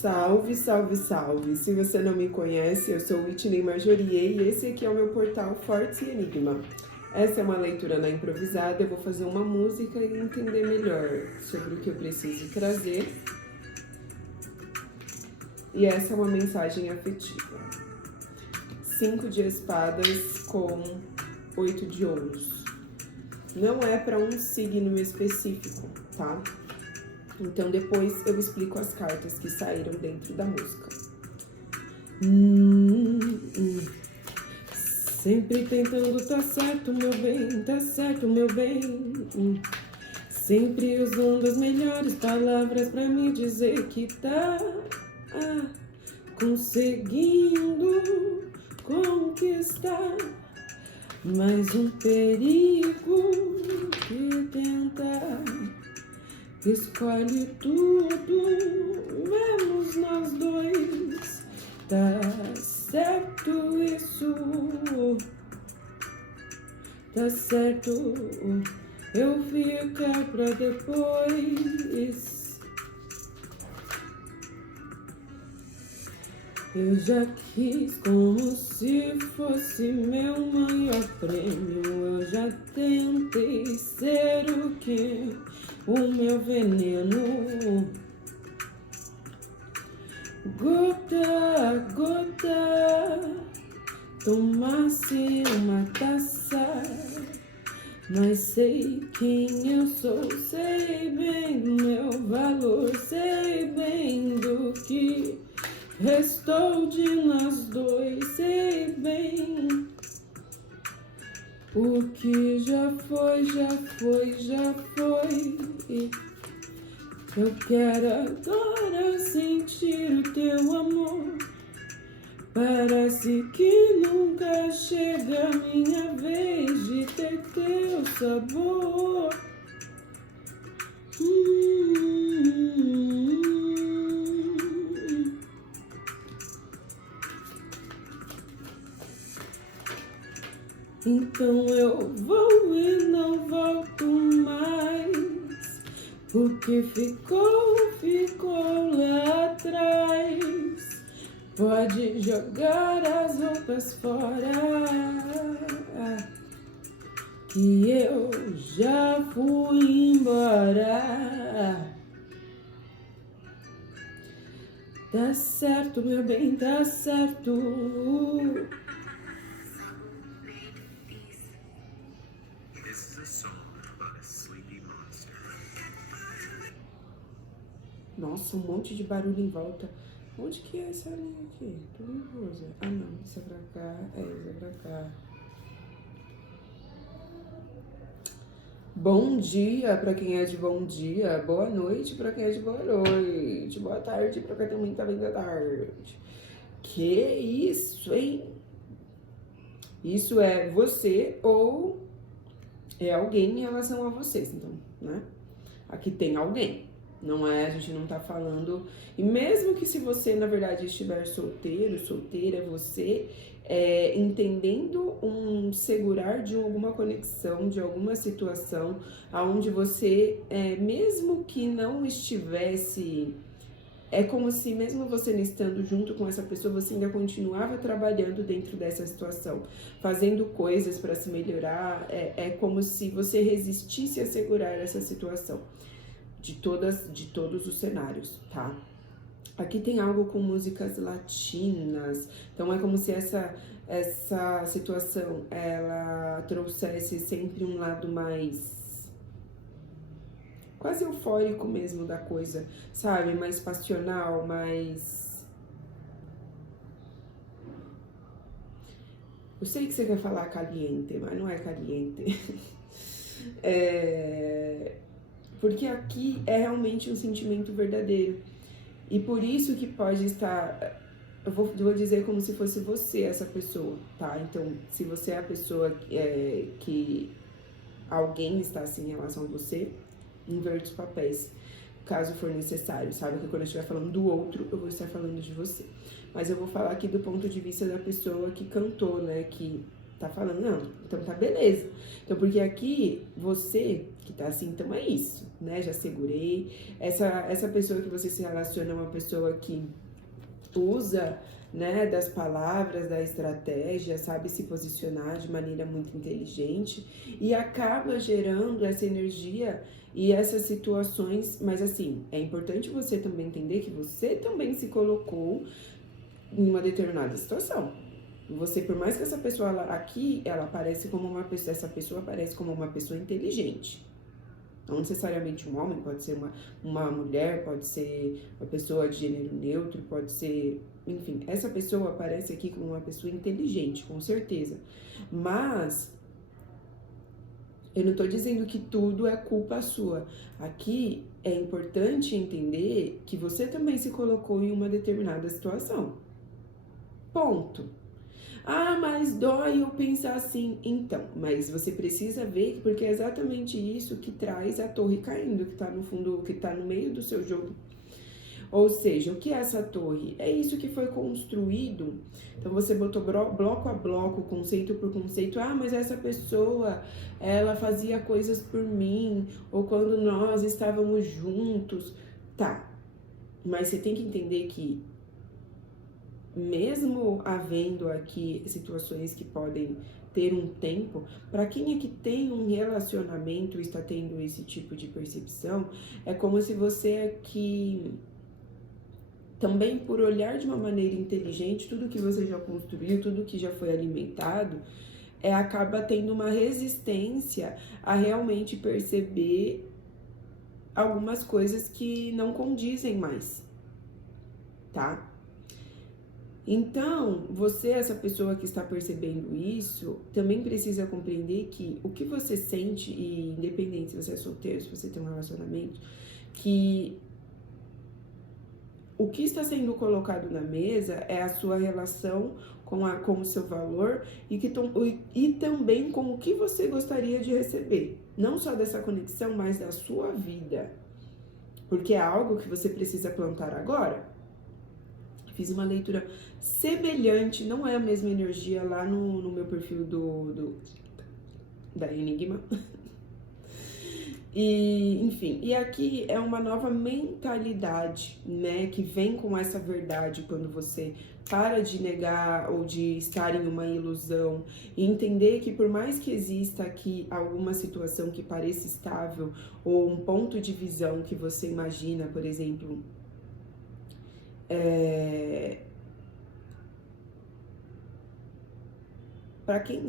Salve, salve, salve! Se você não me conhece, eu sou Whitney Marjorier e esse aqui é o meu portal Fortes e Enigma. Essa é uma leitura na improvisada, eu vou fazer uma música e entender melhor sobre o que eu preciso trazer. E essa é uma mensagem afetiva. 5 de espadas com 8 de ouros. Não é para um signo específico, tá? Então depois eu explico as cartas que saíram dentro da música. Sempre tentando tá certo, meu bem, tá certo, meu bem. Sempre usando as melhores palavras pra me dizer que tá conseguindo conquistar. Mais um perigo que tentar. Escolhe tudo, vemos nós dois. Tá certo isso, tá certo eu ficar pra depois. Eu já quis como se fosse meu maior prêmio. Eu já tentei ser o que? O meu veneno. Gota a gota, tomasse uma taça. Mas sei quem eu sou, sei bem do meu valor, sei bem do que restou de nós dois, sei bem. O que já foi, já foi, já foi. Eu quero agora sentir o teu amor. Parece que nunca chega a minha vez de ter teu sabor. Então eu vou e não volto mais, porque ficou lá atrás. Pode jogar as roupas fora, que eu já fui embora. Tá certo, meu bem, tá certo. Nossa, um monte de barulho em volta. Onde que é essa linha aqui? Tô nervosa. Ah, não. Isso é pra cá. Isso é pra cá. Bom dia pra quem é de bom dia. Boa noite pra quem é de boa noite. Boa tarde pra quem também tá vindo da tarde. Que isso, hein? Isso é você ou é alguém em relação a vocês, então, né? Aqui tem alguém. Não é, a gente não tá falando. E mesmo que se você, na verdade, estiver solteiro, solteira, você entendendo um segurar de alguma conexão, de alguma situação, aonde você, mesmo que não estivesse, é como se mesmo você não estando junto com essa pessoa, você ainda continuava trabalhando dentro dessa situação, fazendo coisas para se melhorar, é como se você resistisse a segurar essa situação. De todos os cenários, tá? Aqui tem algo com músicas latinas, então é como se essa situação, ela trouxesse sempre um lado mais, quase eufórico mesmo da coisa, sabe? Mais passional, mais... Eu sei que você quer falar caliente, mas não é caliente. Porque aqui é realmente um sentimento verdadeiro. E por isso que pode estar... Eu vou dizer como se fosse você essa pessoa, tá? Então, se você é a pessoa que alguém está assim em relação a você, inverte os papéis, caso for necessário, sabe? Que quando eu estiver falando do outro, eu vou estar falando de você. Mas eu vou falar aqui do ponto de vista da pessoa que cantou, né? Que tá falando, não, então tá beleza. Então, porque aqui, você que tá assim, então é isso, né? Já segurei. Essa pessoa que você se relaciona é uma pessoa que usa, né, das palavras, da estratégia, sabe se posicionar de maneira muito inteligente e acaba gerando essa energia e essas situações, mas assim, é importante você também entender que você também se colocou em uma determinada situação. Você, por mais que essa pessoa aqui, ela aparece como uma pessoa, essa pessoa aparece como uma pessoa inteligente. Não necessariamente um homem, pode ser uma mulher, pode ser uma pessoa de gênero neutro, pode ser... Enfim, essa pessoa aparece aqui como uma pessoa inteligente, com certeza. Mas eu não tô dizendo que tudo é culpa sua. Aqui é importante entender que você também se colocou em uma determinada situação. Ponto. Ah, mas dói eu pensar assim. Então, mas você precisa ver, porque é exatamente isso que traz a torre caindo, que tá no fundo, que tá no meio do seu jogo. Ou seja, o que é essa torre? É isso que foi construído. Então você botou bloco a bloco, conceito por conceito. Ah, mas essa pessoa, ela fazia coisas por mim, ou quando nós estávamos juntos. Tá, mas você tem que entender que mesmo havendo aqui situações que podem ter um tempo, para quem é que tem um relacionamento e está tendo esse tipo de percepção, é como se você aqui também, por olhar de uma maneira inteligente tudo que você já construiu, tudo que já foi alimentado, acaba tendo uma resistência a realmente perceber algumas coisas que não condizem mais, tá? Então, você, essa pessoa que está percebendo isso, também precisa compreender que o que você sente, e independente se você é solteiro, se você tem um relacionamento, que o que está sendo colocado na mesa é a sua relação com o seu valor e também com o que você gostaria de receber. Não só dessa conexão, mas da sua vida. Porque é algo que você precisa plantar agora. Fiz uma leitura semelhante, não é a mesma energia lá no meu perfil da Enigma. E, enfim, e aqui é uma nova mentalidade, né, que vem com essa verdade quando você para de negar ou de estar em uma ilusão e entender que por mais que exista aqui alguma situação que pareça estável ou um ponto de visão que você imagina, por exemplo, para quem...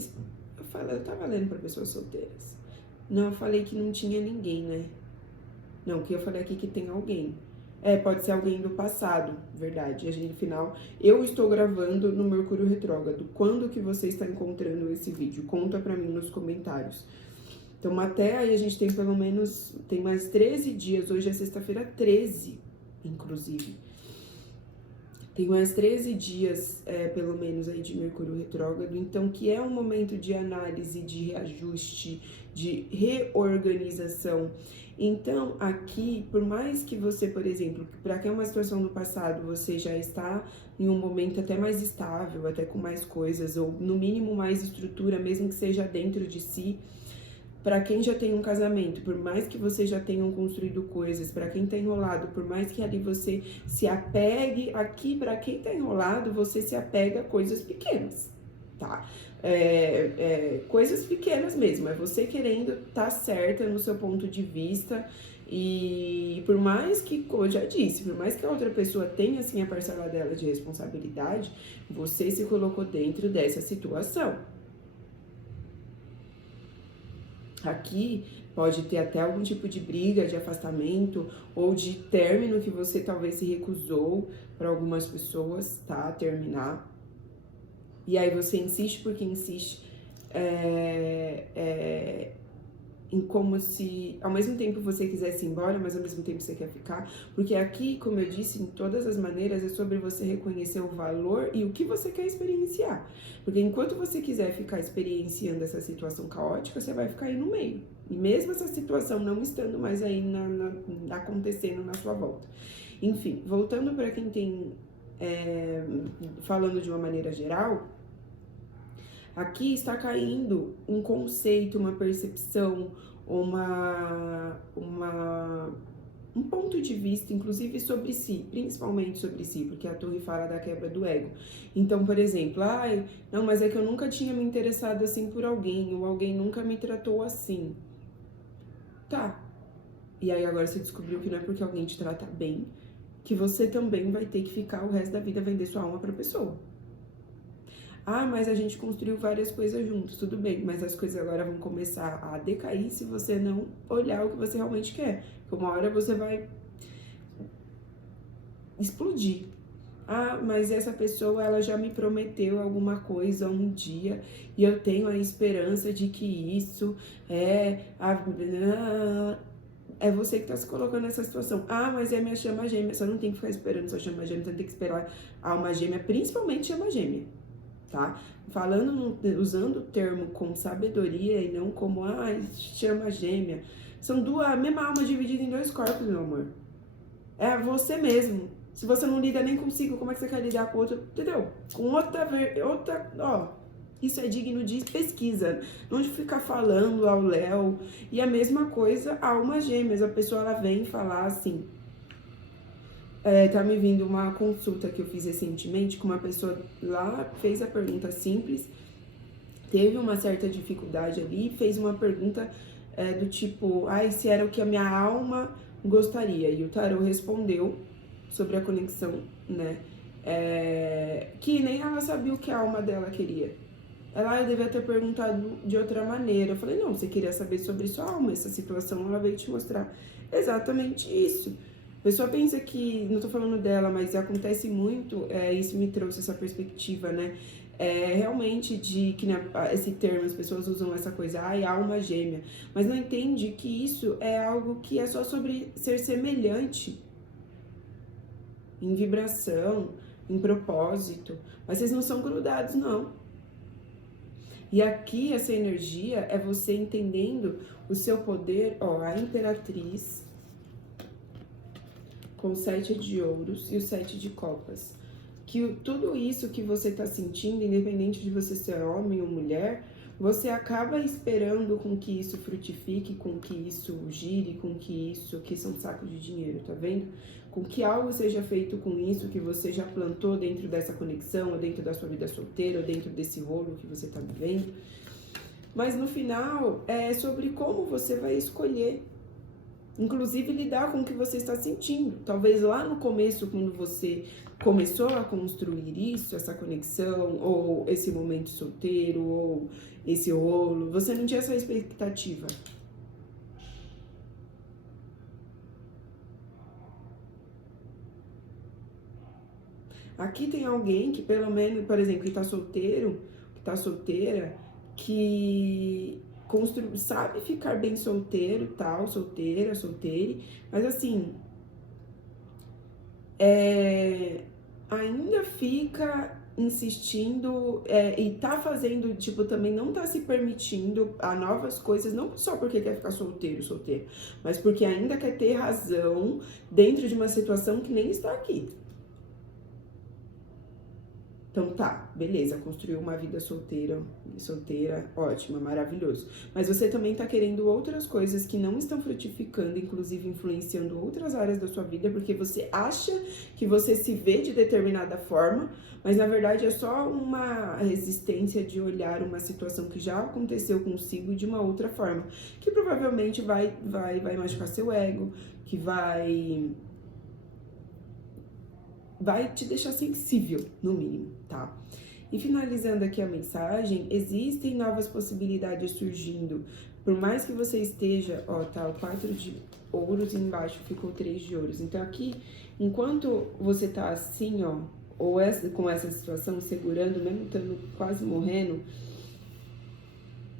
Eu tava lendo para pessoas solteiras. Não, eu falei que não tinha ninguém, né? Não, que eu falei aqui que tem alguém. Pode ser alguém do passado, verdade. A gente, no final, eu estou gravando no Mercúrio Retrógrado. Quando que você está encontrando esse vídeo? Conta pra mim nos comentários. Então, até aí a gente tem pelo menos, tem mais 13 dias. Hoje é sexta-feira 13, inclusive. Tem mais 13 dias, pelo menos, aí de Mercúrio Retrógrado, então que é um momento de análise, de reajuste, de reorganização. Então, aqui, por mais que você, por exemplo, para quem é uma situação do passado, você já está em um momento até mais estável, até com mais coisas, ou no mínimo mais estrutura, mesmo que seja dentro de si. Para quem já tem um casamento, por mais que vocês já tenham construído coisas, para quem tá enrolado, por mais que ali você se apegue, aqui para quem tá enrolado, você se apega a coisas pequenas, tá? Coisas pequenas mesmo, é você querendo estar certa no seu ponto de vista e por mais que, como eu já disse, por mais que a outra pessoa tenha assim a parcela dela de responsabilidade, você se colocou dentro dessa situação. Aqui pode ter até algum tipo de briga, de afastamento ou de término que você talvez se recusou para algumas pessoas, tá? Terminar. E aí você insiste porque insiste em como se ao mesmo tempo você quisesse ir embora, mas ao mesmo tempo você quer ficar. Porque aqui, como eu disse, em todas as maneiras, é sobre você reconhecer o valor e o que você quer experienciar. Porque enquanto você quiser ficar experienciando essa situação caótica, você vai ficar aí no meio. E mesmo essa situação não estando mais aí acontecendo na sua volta. Enfim, voltando para quem tem... falando de uma maneira geral... Aqui está caindo um conceito, uma percepção, um ponto de vista, inclusive sobre si, principalmente sobre si, porque a torre fala da quebra do ego. Então, por exemplo, ai, não, mas é que eu nunca tinha me interessado assim por alguém, ou alguém nunca me tratou assim. Tá. E aí agora você descobriu que não é porque alguém te trata bem, que você também vai ter que ficar o resto da vida vender sua alma pra pessoa. Ah, mas a gente construiu várias coisas juntos, tudo bem, mas as coisas agora vão começar a decair se você não olhar o que você realmente quer. Porque uma hora você vai explodir. Ah, mas essa pessoa, ela já me prometeu alguma coisa um dia e eu tenho a esperança de que isso é você que tá se colocando nessa situação. Ah, mas é minha chama gêmea. Você não tem que ficar esperando sua chama gêmea, você tem que esperar a alma gêmea, principalmente chama gêmea, tá? Falando, usando o termo com sabedoria e não como, chama gêmea. São a mesma alma dividida em 2 corpos, meu amor. É você mesmo. Se você não lida nem consigo, como é que você quer lidar com outra, entendeu? Com outra, isso é digno de pesquisa, não de ficar falando ao léu. E a mesma coisa, almas gêmeas, a pessoa ela vem falar assim, tá me vindo uma consulta que eu fiz recentemente, com uma pessoa lá, fez a pergunta simples, teve uma certa dificuldade ali, fez uma pergunta do tipo, se era o que a minha alma gostaria, e o tarô respondeu sobre a conexão, né, que nem ela sabia o que a alma dela queria. Ela devia ter perguntado de outra maneira. Eu falei, não, você queria saber sobre sua alma, essa situação ela veio te mostrar exatamente isso. A pessoa pensa que, não tô falando dela, mas acontece muito, isso me trouxe essa perspectiva, né? Realmente de que esse termo, as pessoas usam essa coisa, alma gêmea, mas não entende que isso é algo que é só sobre ser semelhante em vibração, em propósito, mas vocês não são grudados, não. E aqui essa energia é você entendendo o seu poder, a Imperatriz com o 7 de ouros e o 7 de copas. Que tudo isso que você está sentindo, independente de você ser homem ou mulher, você acaba esperando com que isso frutifique, com que isso gire, com que isso, que são sacos de dinheiro, tá vendo? Com que algo seja feito com isso que você já plantou dentro dessa conexão, ou dentro da sua vida solteira, ou dentro desse rolo que você está vivendo. Mas no final, é sobre como você vai escolher. Inclusive lidar com o que você está sentindo. Talvez lá no começo, quando você começou a construir isso, essa conexão, ou esse momento solteiro, ou esse rolo, você não tinha essa expectativa. Aqui tem alguém que pelo menos, por exemplo, que tá solteiro, que tá solteira, que sabe ficar bem solteiro, tal, solteira, solteire, mas assim, ainda fica insistindo e tá fazendo, tipo, também não tá se permitindo a novas coisas, não só porque quer ficar solteiro, mas porque ainda quer ter razão dentro de uma situação que nem está aqui. Então tá, beleza, construiu uma vida solteira, ótima, maravilhoso. Mas você também tá querendo outras coisas que não estão frutificando, inclusive influenciando outras áreas da sua vida, porque você acha que você se vê de determinada forma, mas na verdade é só uma resistência de olhar uma situação que já aconteceu consigo de uma outra forma, que provavelmente vai machucar seu ego, que vai te deixar sensível, no mínimo, tá? E finalizando aqui a mensagem, existem novas possibilidades surgindo. Por mais que você esteja, tá o 4 de ouros e embaixo ficou 3 de ouros. Então aqui, enquanto você tá assim, ou com essa situação, segurando, mesmo estando quase morrendo,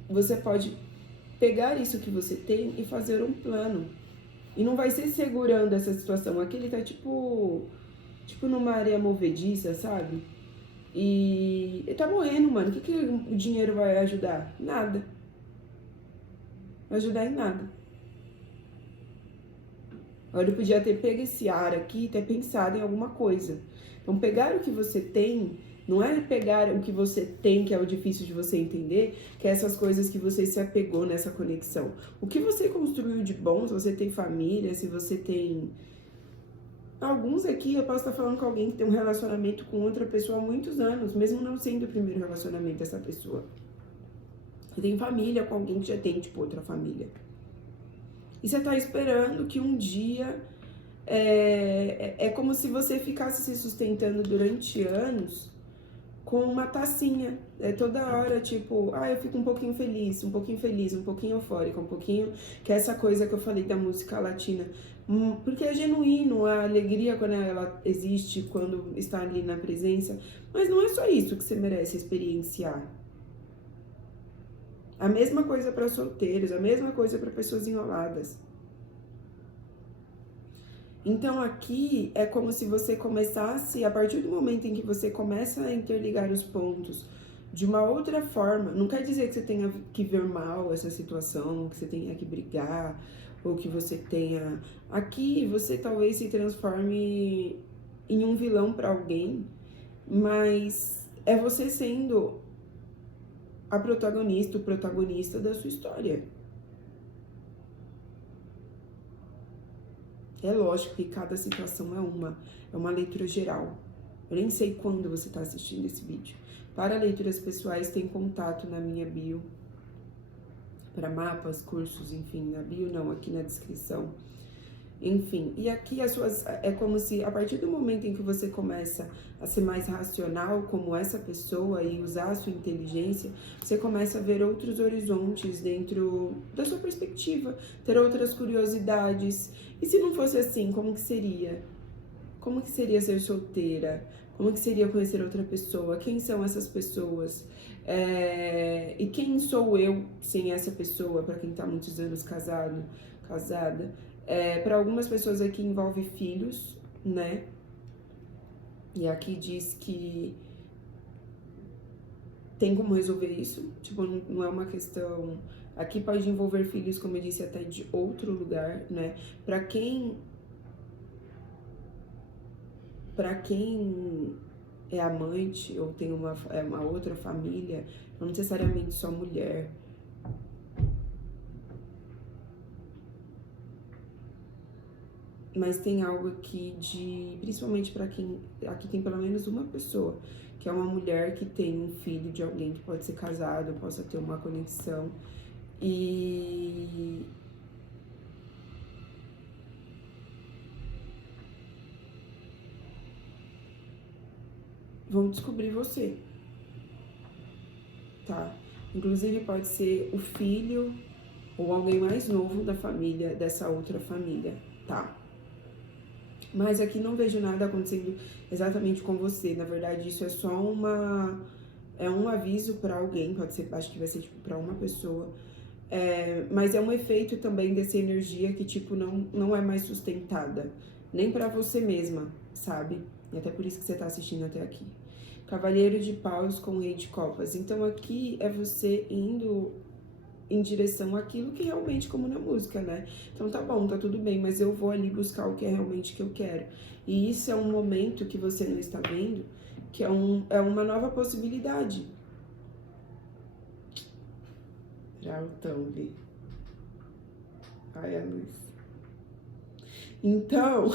você pode pegar isso que você tem e fazer um plano. E não vai ser segurando essa situação. Aqui ele tá tipo numa areia movediça, sabe? E ele tá morrendo, mano. O que o dinheiro vai ajudar? Nada. Vai ajudar em nada. Agora eu podia ter pego esse ar aqui e ter pensado em alguma coisa. Então pegar o que você tem Não é pegar o que você tem, que é o difícil de você entender, que é essas coisas que você se apegou nessa conexão. O que você construiu de bom, se você tem família, se você tem... Alguns aqui eu posso estar falando com alguém que tem um relacionamento com outra pessoa há muitos anos, mesmo não sendo o primeiro relacionamento dessa pessoa. Você tem família com alguém que já tem, tipo, outra família. E você tá esperando que um dia... É como se você ficasse se sustentando durante anos com uma tacinha. Toda hora, tipo, eu fico um pouquinho feliz, um pouquinho feliz, um pouquinho eufórica, um pouquinho... Que é essa coisa que eu falei da música latina. Porque é genuíno a alegria quando ela existe, quando está ali na presença. Mas não é só isso que você merece experienciar. A mesma coisa para solteiros, a mesma coisa para pessoas enroladas. Então aqui é como se você começasse, a partir do momento em que você começa a interligar os pontos de uma outra forma, não quer dizer que você tenha que ver mal essa situação, que você tenha que brigar, ou que você tenha... Aqui você talvez se transforme em um vilão para alguém, mas é você sendo a protagonista, o protagonista da sua história. É lógico que cada situação é uma leitura geral. Eu nem sei quando você está assistindo esse vídeo. Para leituras pessoais tem contato na minha bio. Para mapas, cursos, enfim, na bio não, aqui na descrição. Enfim, e aqui é como se a partir do momento em que você começa a ser mais racional como essa pessoa e usar a sua inteligência, você começa a ver outros horizontes dentro da sua perspectiva, ter outras curiosidades. E se não fosse assim, como que seria? Como que seria ser solteira? Como que seria conhecer outra pessoa? Quem são essas pessoas? E quem sou eu sem essa pessoa, para quem está muitos anos casada? Para algumas pessoas aqui envolve filhos, né? E aqui diz que tem como resolver isso. Tipo, não é uma questão... Aqui pode envolver filhos, como eu disse, até de outro lugar, né? Para quem é amante ou tem uma outra família, não necessariamente só mulher. Mas tem algo aqui principalmente para quem, aqui tem pelo menos uma pessoa, que é uma mulher que tem um filho de alguém que pode ser casado, possa ter uma conexão. E vão descobrir você, tá? Inclusive pode ser o filho ou alguém mais novo da família, dessa outra família, tá? Mas aqui não vejo nada acontecendo exatamente com você. Na verdade, isso é só um aviso para alguém, pode ser, acho que vai ser tipo para uma pessoa. Mas é um efeito também dessa energia que tipo não é mais sustentada, nem para você mesma, sabe? E até por isso que você tá assistindo até aqui. Cavaleiro de Paus com Rei de Copas. Então aqui é você indo em direção àquilo que realmente, como na música, né? Então tá bom, tá tudo bem, mas eu vou ali buscar o que é realmente que eu quero. E isso é um momento que você não está vendo, que é uma nova possibilidade. Já o Thumb. Ai, a luz. Então,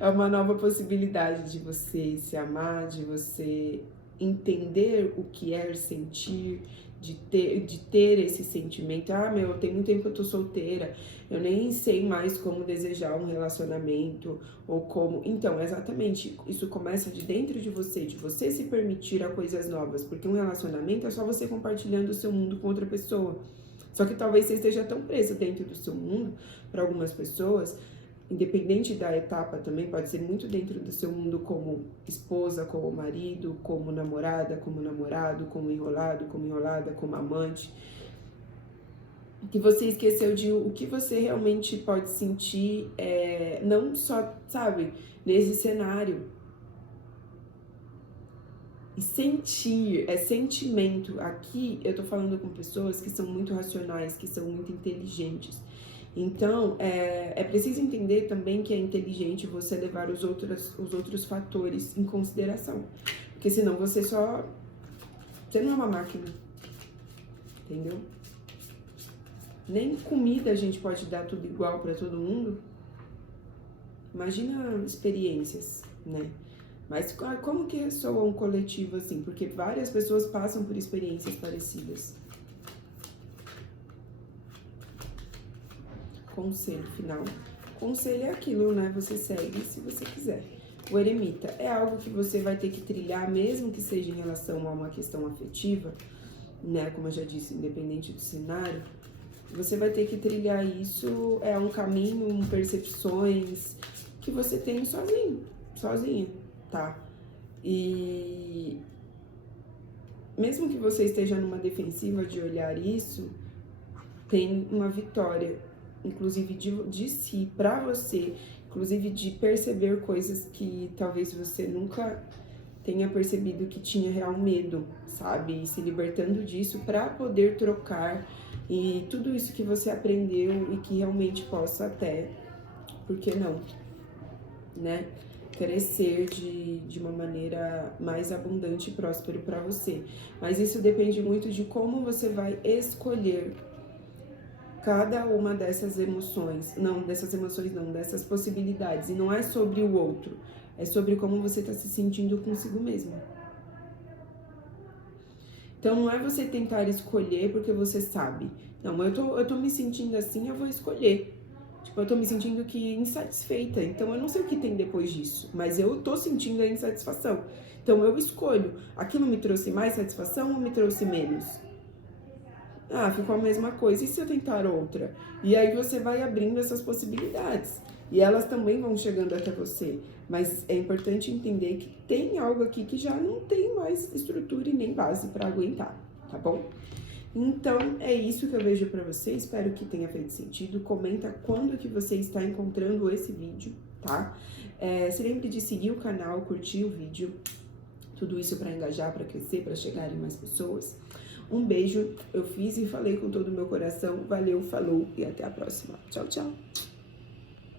é uma nova possibilidade de você se amar, de você entender o que é sentir, de ter esse sentimento. Tem muito tempo que eu tô solteira, eu nem sei mais como desejar um relacionamento, ou como... Então, exatamente, isso começa de dentro de você se permitir a coisas novas, porque um relacionamento é só você compartilhando o seu mundo com outra pessoa. Só que talvez você esteja tão presa dentro do seu mundo, para algumas pessoas, independente da etapa também, pode ser muito dentro do seu mundo como esposa, como marido, como namorada, como namorado, como enrolado, como enrolada, como amante, que você esqueceu de o que você realmente pode sentir, não só, sabe, nesse cenário. E sentir, sentimento. Aqui eu tô falando com pessoas que são muito racionais, que são muito inteligentes. Então, é preciso entender também que é inteligente você levar os outros fatores em consideração. Porque senão você não é uma máquina, entendeu? Nem comida a gente pode dar tudo igual para todo mundo. Imagina experiências, né? Mas como que ressoa um coletivo assim? Porque várias pessoas passam por experiências parecidas. Conselho final. Conselho é aquilo, né? Você segue se você quiser. O eremita é algo que você vai ter que trilhar, mesmo que seja em relação a uma questão afetiva, né? Como eu já disse, independente do cenário. Você vai ter que trilhar isso, é um caminho, percepções que você tem sozinha, tá? E mesmo que você esteja numa defensiva de olhar isso, tem uma vitória, inclusive de si, pra você, inclusive de perceber coisas que talvez você nunca tenha percebido que tinha real medo, sabe? E se libertando disso pra poder trocar e tudo isso que você aprendeu e que realmente possa até, por que não, né? Crescer de uma maneira mais abundante e próspero para você. Mas isso depende muito de como você vai escolher cada uma dessas emoções. Não, dessas possibilidades. E não é sobre o outro, é sobre como você está se sentindo consigo mesmo. Então não é você tentar escolher porque você sabe. Não, eu tô me sentindo assim, eu vou escolher. Tipo, eu tô me sentindo que insatisfeita, então eu não sei o que tem depois disso, mas eu tô sentindo a insatisfação. Então eu escolho, aquilo me trouxe mais satisfação ou me trouxe menos? Ah, ficou a mesma coisa, e se eu tentar outra? E aí você vai abrindo essas possibilidades, e elas também vão chegando até você. Mas é importante entender que tem algo aqui que já não tem mais estrutura e nem base para aguentar, tá bom? Então, é isso que eu vejo pra você, espero que tenha feito sentido. Comenta quando que você está encontrando esse vídeo, tá? Se lembre de seguir o canal, curtir o vídeo, tudo isso pra engajar, pra crescer, pra chegar em mais pessoas. Um beijo, eu fiz e falei com todo o meu coração, valeu, falou e até a próxima. Tchau, tchau!